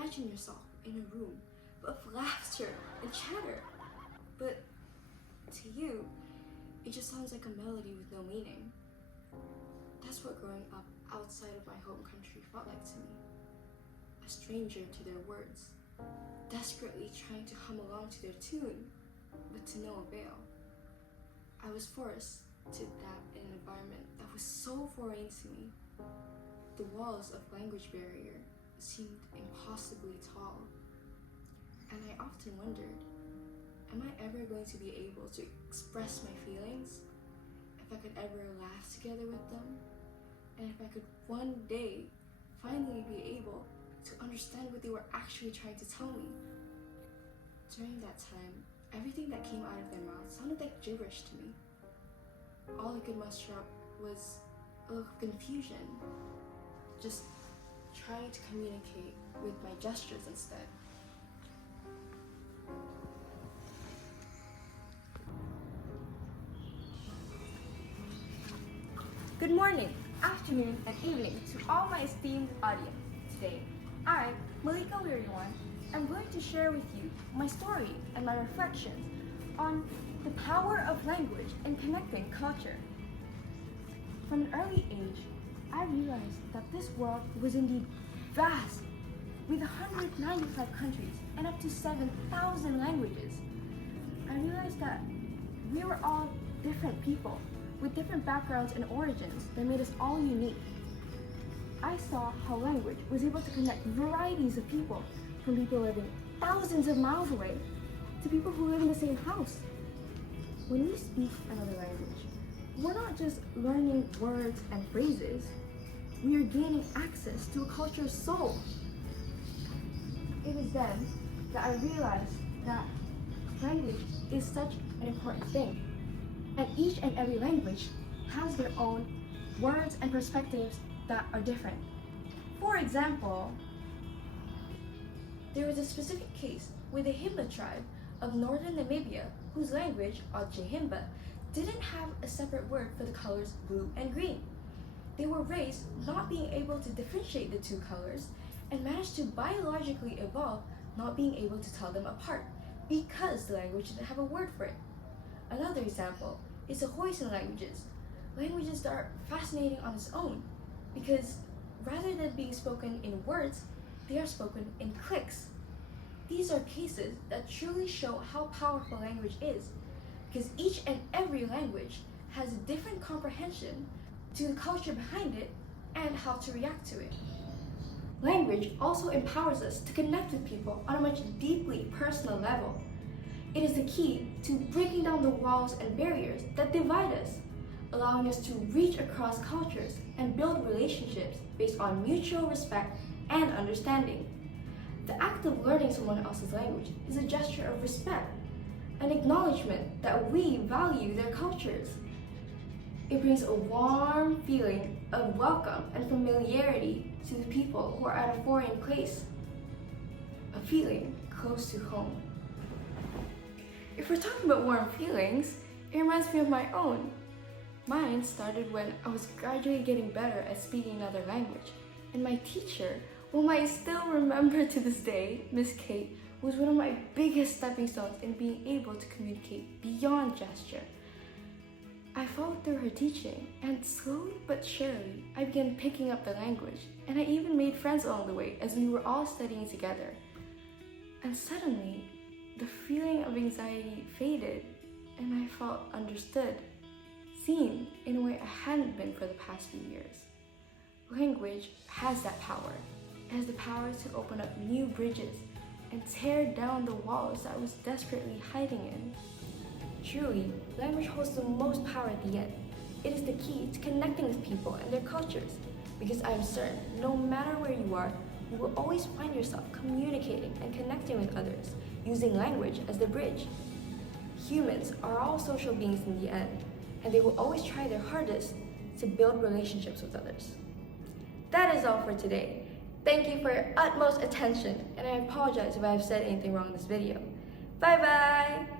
imagine yourself in a room full of laughter and chatter. But to you, it just sounds like a melody with no meaning. That's what growing up outside of my home country felt like to me. A stranger to their words, desperately trying to hum along to their tune, but to no avail. I was forced to adapt in an environment that was so foreign to me. The walls of language barrier seemed impossibly tall. And I often wondered, am I ever going to be able to express my feelings? If I could ever laugh together with them? And if I could one day finally be able to understand what they were actually trying to tell me? During that time, everything that came out of their mouths sounded like gibberish to me. All I could muster up was a look of confusion, just trying to communicate with my gestures instead. Good morning, afternoon, and evening to all my esteemed audience. Today, I, Malika Wiryawan, am going to share with you my story and my reflections on the power of language in connecting culture. From an early age, I realized that this world was indeed vast, with 195 countries and up to 7,000 languages. I realized that we were all different people, with different backgrounds and origins that made us all unique. I saw how language was able to connect varieties of people, from people living thousands of miles away to people who live in the same house. When we speak another language, we're not just learning words and phrases, we are gaining access to a culture's soul. It is then that I realized that language is such an important thing. And each and every language has their own words and perspectives that are different. For example, there was a specific case with the Himba tribe of northern Namibia whose language, Himba, didn't have a separate word for the colors blue and green. They were raised not being able to differentiate the two colors and managed to biologically evolve not being able to tell them apart because the language didn't have a word for it. Another example is the Hoisin languages that are fascinating on its own because rather than being spoken in words, they are spoken in clicks. These are cases that truly show how powerful language is because each and every language has a different comprehension to the culture behind it and how to react to it. Language also empowers us to connect with people on a much deeply personal level. It is the key to breaking down the walls and barriers that divide us, allowing us to reach across cultures and build relationships based on mutual respect and understanding. The act of learning someone else's language is a gesture of respect, an acknowledgement that we value their cultures. It brings a warm feeling of welcome and familiarity to the people who are at a foreign place, a feeling close to home. If we're talking about warm feelings, it reminds me of my own. Mine started when I was gradually getting better at speaking another language, and my teacher, whom I still remember to this day, Miss Kate, was one of my biggest stepping stones in being able to communicate beyond gesture. I followed through her teaching, and slowly but surely, I began picking up the language, and I even made friends along the way as we were all studying together. And suddenly, the feeling of anxiety faded, and I felt understood, seen in a way I hadn't been for the past few years. Language has that power. It has the power to open up new bridges and tear down the walls that I was desperately hiding in. Truly, language holds the most power at the end. It is the key to connecting with people and their cultures, because I am certain, no matter where you are, you will always find yourself communicating and connecting with others, using language as the bridge. Humans are all social beings in the end, and they will always try their hardest to build relationships with others. That is all for today. Thank you for your utmost attention, and I apologize if I have said anything wrong in this video. Bye bye!